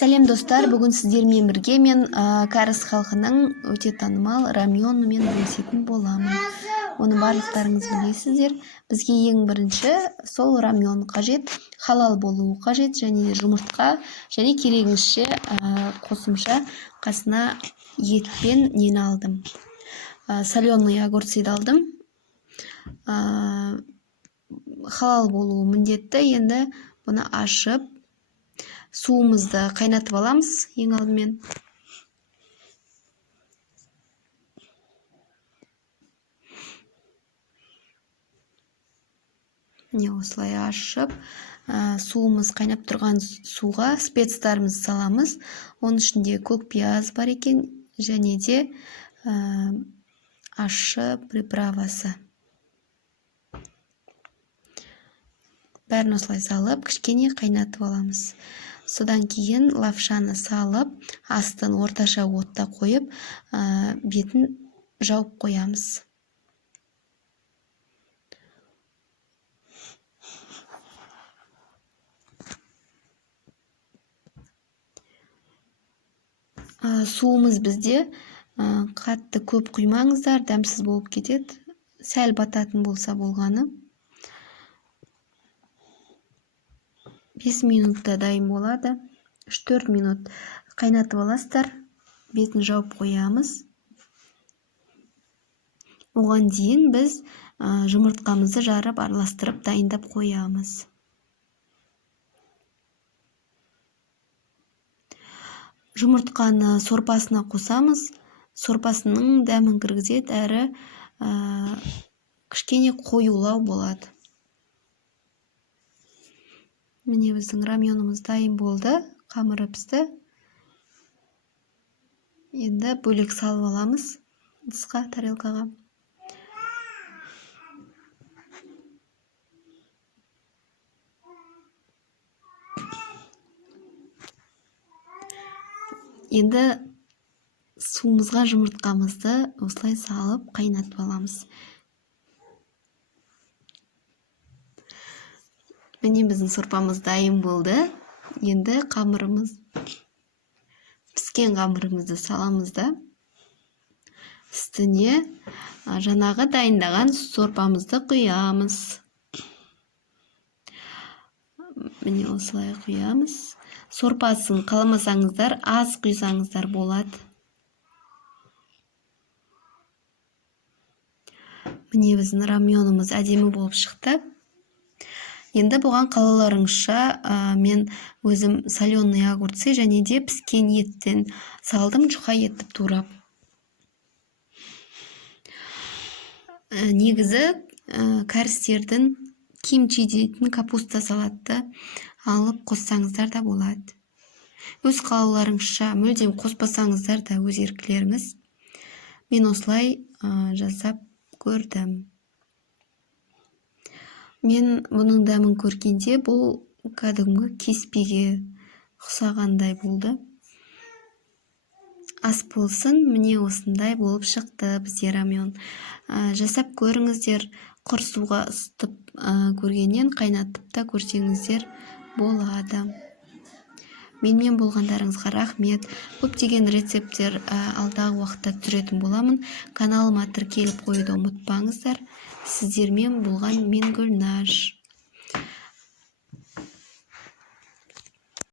Сәлем достар, бүгін сіздермен бірге мен кәріс халқының өте танымал рамионымен бөлісетін боламын. Оны барлықтарыңыз білесіздер. Бізге ең бірінші сол рамион қажет, халал болуы қажет, және жұмыртқа, және керегіңізше қосымша қасына етпен нені алдым. Соленый огурцыды алдым. Халал болуы міндетті. Енді бұны ашып, суымызды қайнатып аламыз ең алдымен. Міне осылай ашып, суымыз қайнап тұрған суға спецтарымызды саламыз. Оның ішінде көк пияз бар екен, және де ащы приправасы. Бәрін осылай салып, кішкене қайнатып аламыз. Содан кейін лапшаны салып, астын орташа отта қойып, бетін жауып қоямыз. Суымыз бізде қатты көп құймаңыздар, дәмсіз болып кетеді. Сәл бататын болса болғаны. 5 минутта дайын болады. 3-4 минут қайнатып аласыздар, бетін жауып қоямыз. Оған дейін біз жұмыртқамызды жарып, араластырып, дайындап қоямыз. Жұмыртқаны сорпасына қосамыз. Сорпасының дәмін кіргізеді, әрі кішкене қоюлау болады. Міне біздің рамионымыз дайын болды, қамыры пісті. Енді бөлек салып аламыз ыдысқа, тарелкаға. Енді суымызға жұмыртқамызды осылай салып қайнатып аламыз. Міне біздің сорпамыз дайын болды. Енді піскен қамырымызды саламыз да, үстіне жаңағы дайындаған сорпамызды құямыз. Міне осылай құямыз. Сорпасын қаламасаңыздар, аз құйсаңыздар болады. Міне біздің рамионымыз әдемі болып шықты. Енді бұған қалаларыңызша мен өзім соленый огурцы және де піскен еттен салдым, жұқа етіп турап. Негізі кәрістердің кимчи дейтін капуста салатты алып қоссаңыздар да болады. Өз қалаларыңызша мүлдем қоспасаңыздар да өз еркілеріңіз. Мен осылай жасап көрдім. Мен бұның дәмін көргенде бұл кәдімгі кеспеге ұқсағандай болды. Ас болсын, міне осындай болып шықты бізде рамион. Жасап көріңіздер, құр суға ысытып көргеннен қайнатып та көрсеңіздер болады. Менімен болғандарыңызға рахмет. Көптеген рецепттер алдағы уақытта түсіретін боламын. Каналыма тіркеліп қойуды ұмытпаңыздар. Сіздермен болған мен Гүлнаш.